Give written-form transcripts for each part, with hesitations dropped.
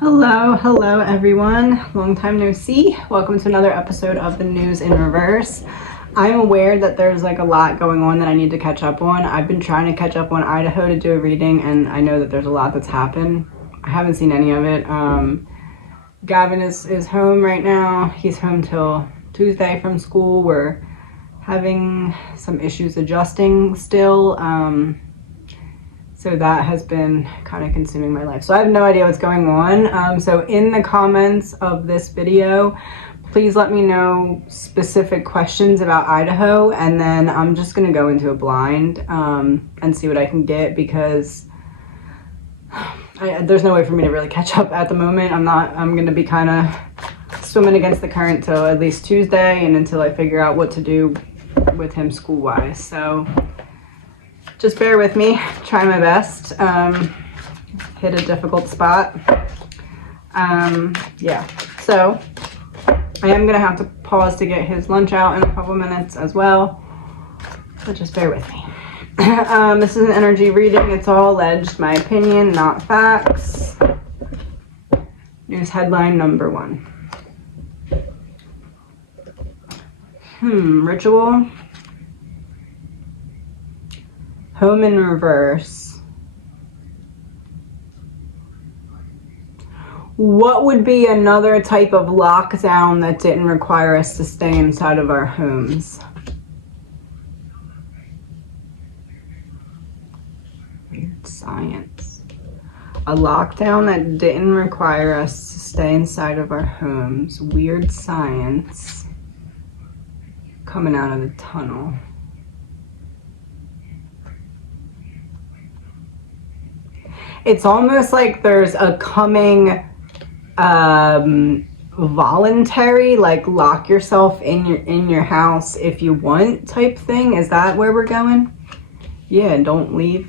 Hello everyone. Long time no see. Welcome to another episode of the News in Reverse. I'm aware that there's like a lot going on that I need to catch up on. I've been trying to catch up on Idaho to do a reading, and I know that there's a lot that's happened. I haven't seen any of it. Gavin is home right now. He's home till Tuesday from school. We're having some issues adjusting still. So that has been kind of consuming my life. So I have no idea what's going on. So in the comments of this video, please let me know specific questions about Idaho, and then I'm just gonna go into a blind and see what I can get, because there's no way for me to really catch up at the moment. I'm gonna be kind of swimming against the current till at least Tuesday, and until I figure out what to do with him school-wise. So just bear with me, try my best. Hit a difficult spot. Yeah, so I am gonna have to pause to get his lunch out in a couple minutes as well, but just bear with me. This is an energy reading. It's all alleged, my opinion, not facts. News headline number 1. Ritual. Home in reverse. What would be another type of lockdown that didn't require us to stay inside of our homes? Weird science. A lockdown that didn't require us to stay inside of our homes. Weird science coming out of the tunnel. It's almost like there's a coming voluntary, like lock yourself in your house if you want type thing. Is that where we're going? Yeah, don't leave.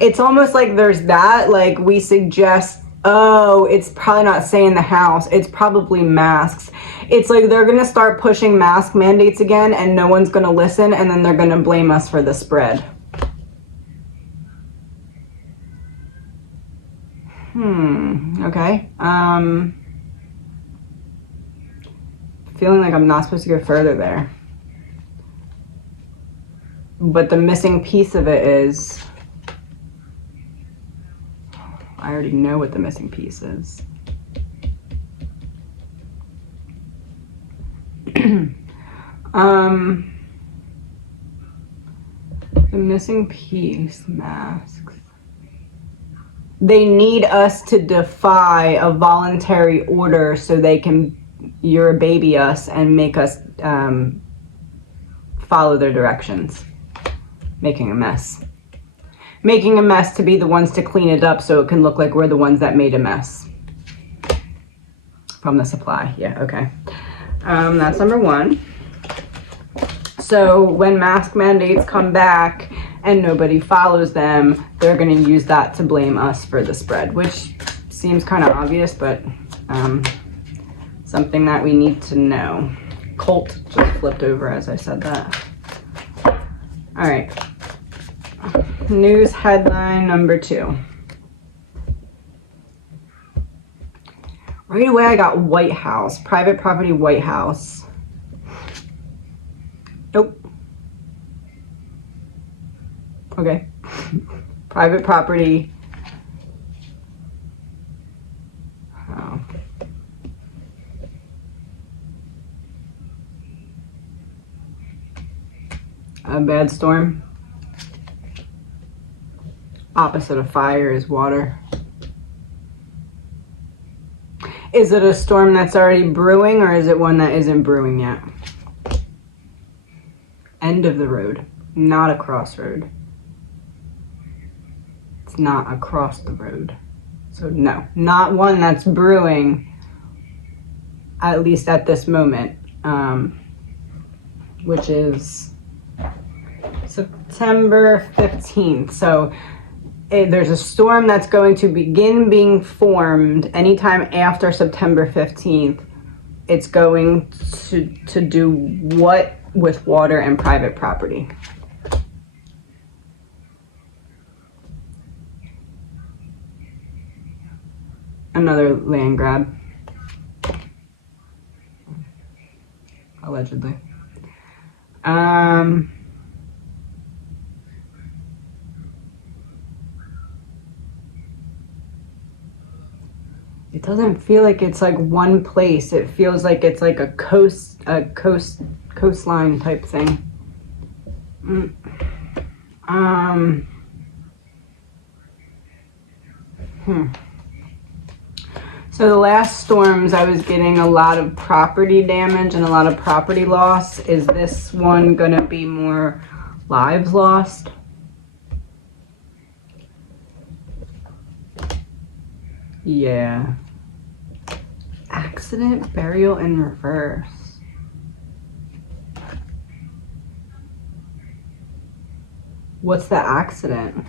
It's almost like there's that, like we suggest, oh, it's probably not staying in the house, it's probably masks. It's like they're gonna start pushing mask mandates again, and no one's gonna listen, and then they're gonna blame us for the spread. Okay. Feeling like I'm not supposed to go further there. But the missing piece of it is, I already know what the missing piece is. The missing piece, masks. They need us to defy a voluntary order so they can baby us and make us follow their directions. Making a mess. Making a mess to be the ones to clean it up so it can look like we're the ones that made a mess. From the supply, yeah, okay. That's number 1. So when mask mandates come back and nobody follows them, they're going to use that to blame us for the spread, which seems kind of obvious, but something that we need to know. Colt just flipped over as I said that. All right. News headline number 2. Right away I got White House, private property White House. Nope. Okay. Private property. Oh. A bad storm. Opposite of fire is water. Is it a storm that's already brewing, or is it one that isn't brewing yet? End of the road, not a crossroad. It's not across the road. So no, not one that's brewing, at least at this moment, which is September 15th. So there's a storm that's going to begin being formed anytime after September 15th. It's going to do what with water and private property? Another land grab. Allegedly. It doesn't feel like it's like one place. It feels like it's like a coastline type thing. So the last storms, I was getting a lot of property damage and a lot of property loss. Is this one gonna be more lives lost? Yeah. Accident, burial in reverse. What's the accident?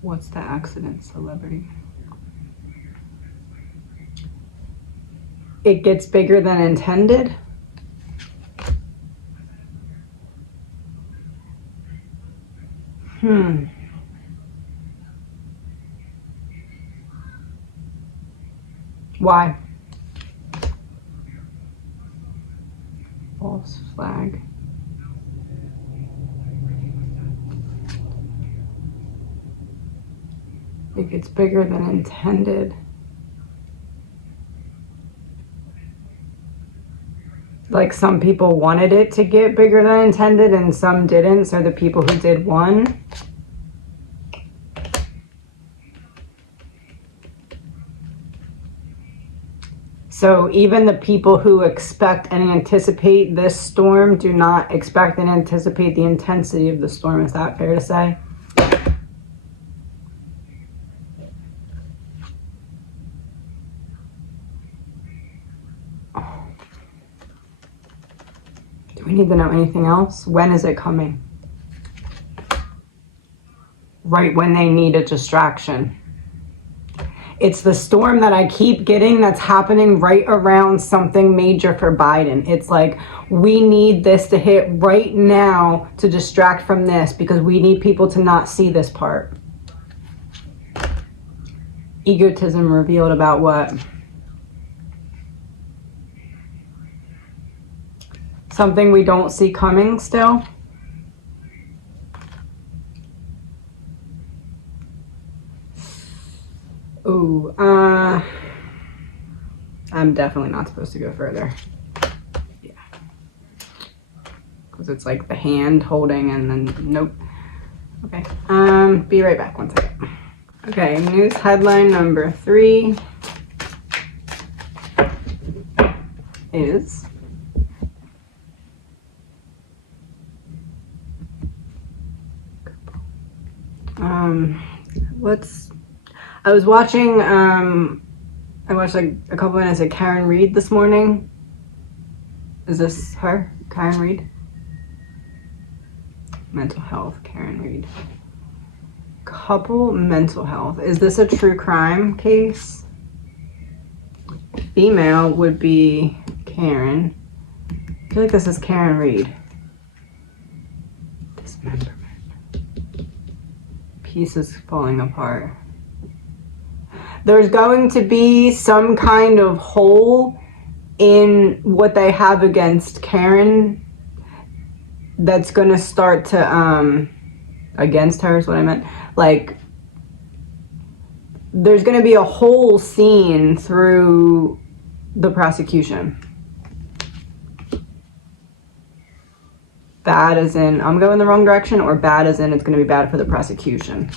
What's the accident, celebrity? It gets bigger than intended? Why? False flag. It gets bigger than intended. Like some people wanted it to get bigger than intended and some didn't, so the people who did won. So even the people who expect and anticipate this storm do not expect and anticipate the intensity of the storm. Is that fair to say? Do we need to know anything else? When is it coming? Right when they need a distraction. It's the storm that I keep getting that's happening right around something major for Biden. It's like, we need this to hit right now to distract from this because we need people to not see this part. Egotism revealed about what? Something we don't see coming still? Ooh, I'm definitely not supposed to go further. Yeah. Because it's like the hand holding and then, nope. Okay, be right back, 1 second. Okay, news headline number 3 is I was watching, I watched like a couple minutes of Karen Reed this morning. Is this her? Karen Reed? Mental health, Karen Reed. Couple mental health. Is this a true crime case? Female would be Karen. I feel like this is Karen Reed. Dismemberment. Pieces falling apart. There's going to be some kind of hole in what they have against Karen that's going to start to, against her is what I meant. Like, there's going to be a whole scene through the prosecution. Bad as in, I'm going the wrong direction, or bad as in it's going to be bad for the prosecution?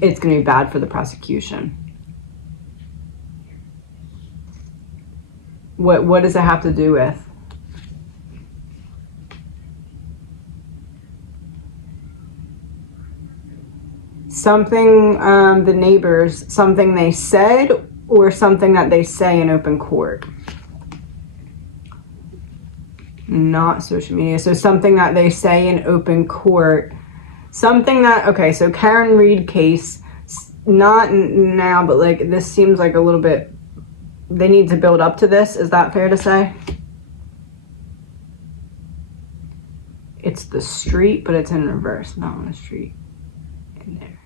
It's going to be bad for the prosecution. What does it have to do with? Something, the neighbors, something they said, or something that they say in open court? Not social media. So something that they say in open court. Something that, okay, so Karen Reed case, not now, but like this seems like a little bit, they need to build up to this. Is that fair to say? It's the street, but it's in reverse, not on the street. In there.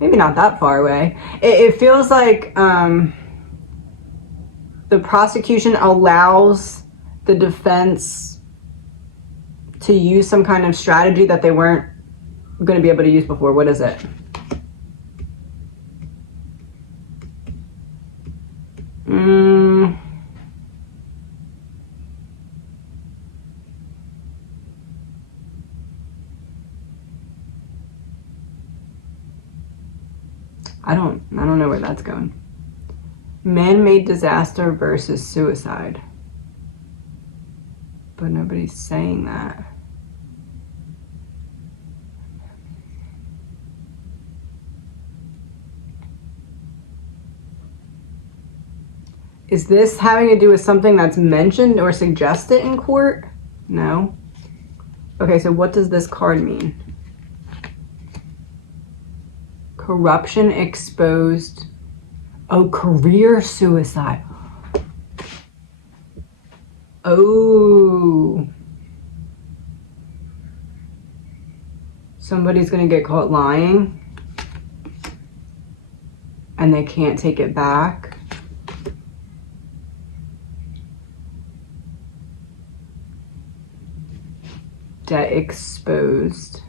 Maybe not that far away. It feels like the prosecution allows the defense to use some kind of strategy that they weren't going to be able to use before. What is it? I don't know where that's going. Man-made disaster versus suicide. But nobody's saying that. Is this having to do with something that's mentioned or suggested in court? No. Okay, so what does this card mean? Corruption exposed. Oh, career suicide. Oh. Somebody's gonna get caught lying and they can't take it back. Debt exposed.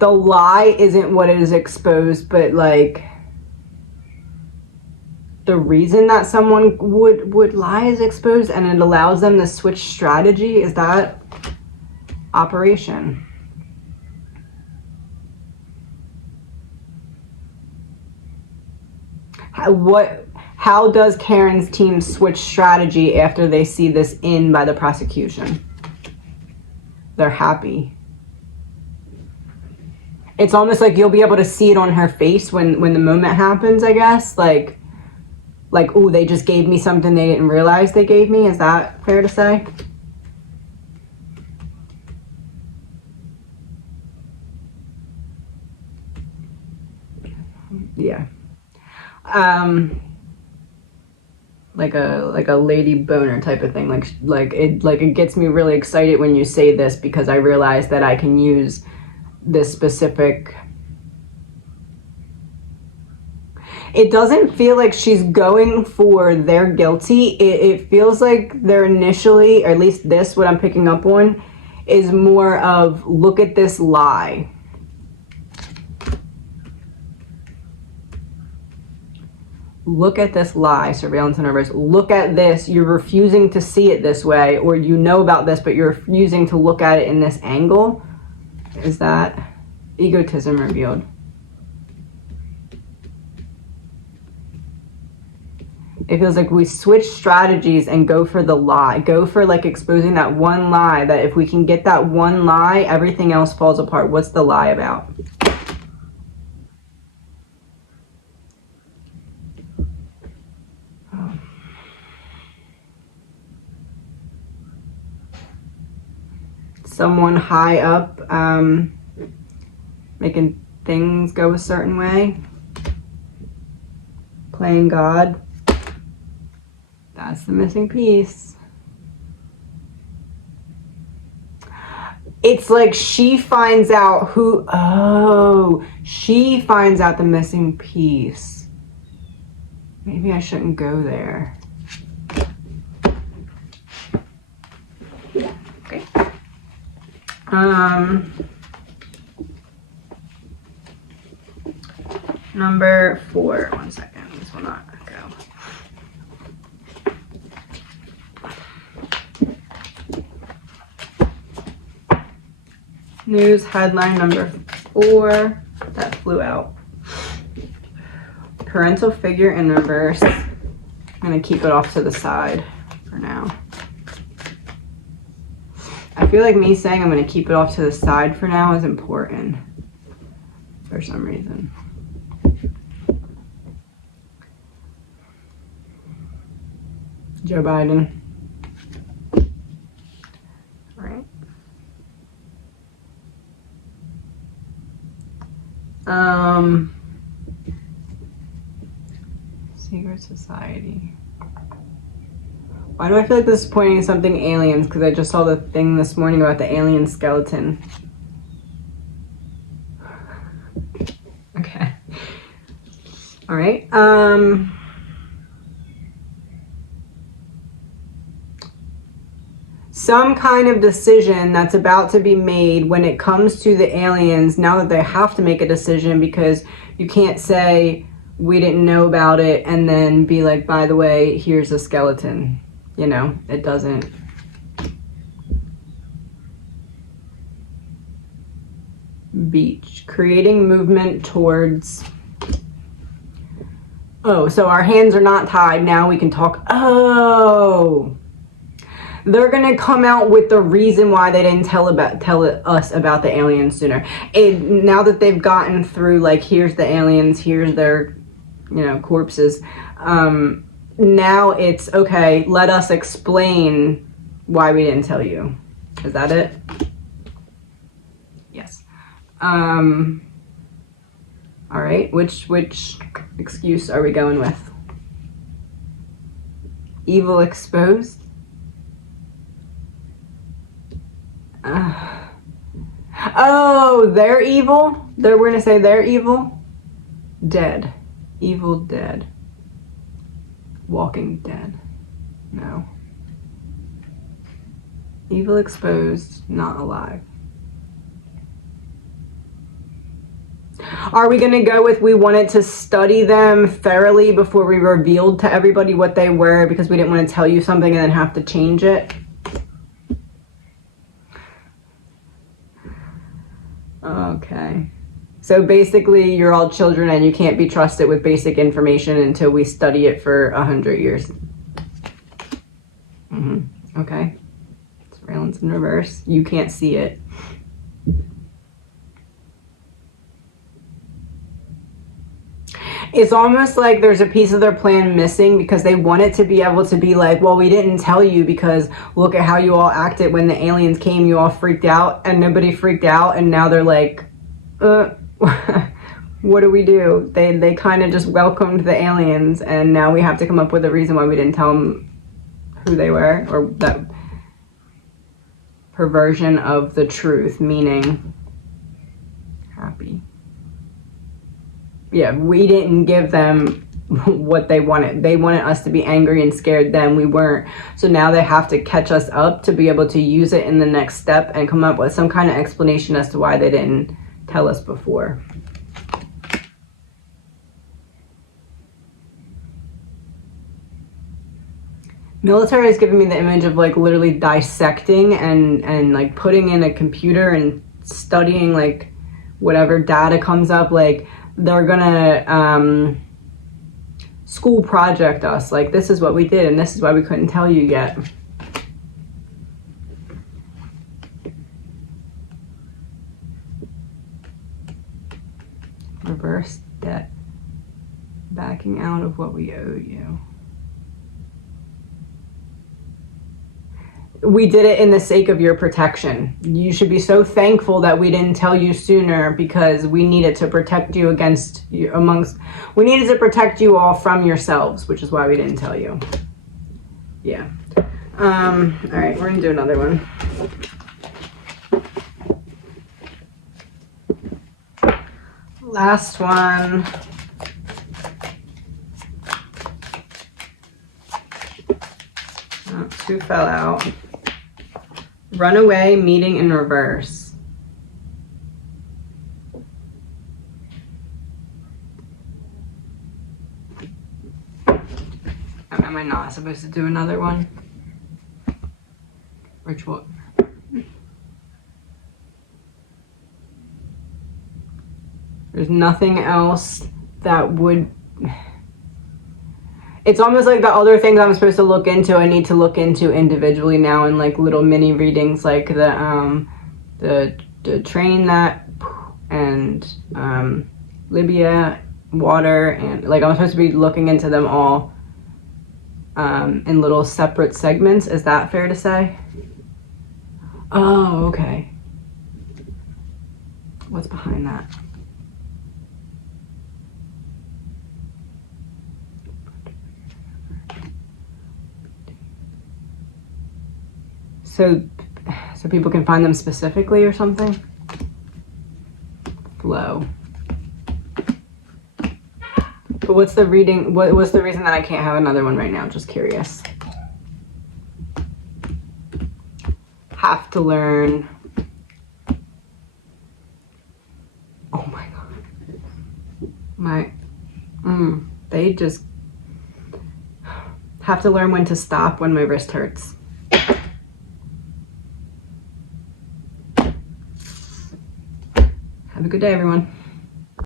The lie isn't what is exposed, but like the reason that someone would lie is exposed, and it allows them to switch strategy. Is that operation? How does Karen's team switch strategy after they see this in by the prosecution? They're happy. It's almost like you'll be able to see it on her face when the moment happens, I guess. Like, oh, they just gave me something they didn't realize they gave me. Is that fair to say? Yeah. Like a lady boner type of thing. Like it gets me really excited when you say this, because I realize that I can use this specific. It doesn't feel like she's going for they're guilty. It feels like they're initially, or at least this, what I'm picking up on, is more of, look at this lie. Look at this lie, surveillance in reverse. Look at this. You're refusing to see it this way, or you know about this, but you're refusing to look at it in this angle. Is that egotism revealed? It feels like we switch strategies and go for the lie. Go for like exposing that one lie, that if we can get that one lie, everything else falls apart. What's the lie about? Someone high up making things go a certain way. Playing God. That's the missing piece. It's like she finds out who, oh, she finds out the missing piece. Maybe I shouldn't go there. Okay. Number 4, 1 second, this will not go. News headline number 4, that flew out. Parental figure in reverse. I'm gonna keep it off to the side for now. I feel like me saying I'm gonna keep it off to the side for now is important for some reason. Joe Biden. Right. Secret society. Why do I feel like this is pointing to something aliens? Because I just saw the thing this morning about the alien skeleton. Okay. All right. Some kind of decision that's about to be made when it comes to the aliens, now that they have to make a decision, because you can't say we didn't know about it and then be like, by the way, here's a skeleton. You know, it doesn't. Beach. Creating movement towards... Oh, so our hands are not tied. Now we can talk. Oh! They're gonna come out with the reason why they didn't tell us about the aliens sooner. Now that they've gotten through, like, here's the aliens, here's their, you know, corpses. Now it's, okay, let us explain why we didn't tell you. Is that it? Yes. All right. Which excuse are we going with? Evil exposed? Oh, they're evil? We're gonna say they're evil? Dead. Evil dead. Walking dead. No. Evil exposed, not alive. Are we gonna go with we wanted to study them thoroughly before we revealed to everybody what they were because we didn't want to tell you something and then have to change it? Okay. So basically you're all children and you can't be trusted with basic information until we study it for 100 years. Okay. Surveillance in reverse. You can't see it. It's almost like there's a piece of their plan missing because they want it to be able to be like, well, we didn't tell you because look at how you all acted when the aliens came. You all freaked out and nobody freaked out. And now they're like, what do we do? They kind of just welcomed the aliens and now we have to come up with a reason why we didn't tell them who they were, or that perversion of the truth, meaning happy. Yeah, we didn't give them what they wanted. They wanted us to be angry and scared, then we weren't. So now they have to catch us up to be able to use it in the next step and come up with some kind of explanation as to why they didn't tell us before. Military has given me the image of like literally dissecting and like putting in a computer and studying like whatever data comes up. Like they're gonna school project us, like this is what we did and this is why we couldn't tell you yet. Reverse debt, backing out of what we owe you. We did it in the sake of your protection. You should be so thankful that we didn't tell you sooner because we needed to protect you against you we needed to protect you all from yourselves, which is why we didn't tell you. Yeah. All right, we're gonna do another one. Last one. Oh, two fell out. Runaway meeting in reverse. Am I not supposed to do another one? Which one? There's nothing else that would... It's almost like the other things I'm supposed to look into, I need to look into individually now in like little mini readings, like the train that and Libya, water, and like I'm supposed to be looking into them all in little separate segments. Is that fair to say? Oh, okay. What's behind that? So people can find them specifically or something? Flow. But what's the reading, what's the reason that I can't have another one right now? Just curious. Have to learn. Oh my God. They just have to learn when to stop when my wrist hurts. Have a good day, everyone.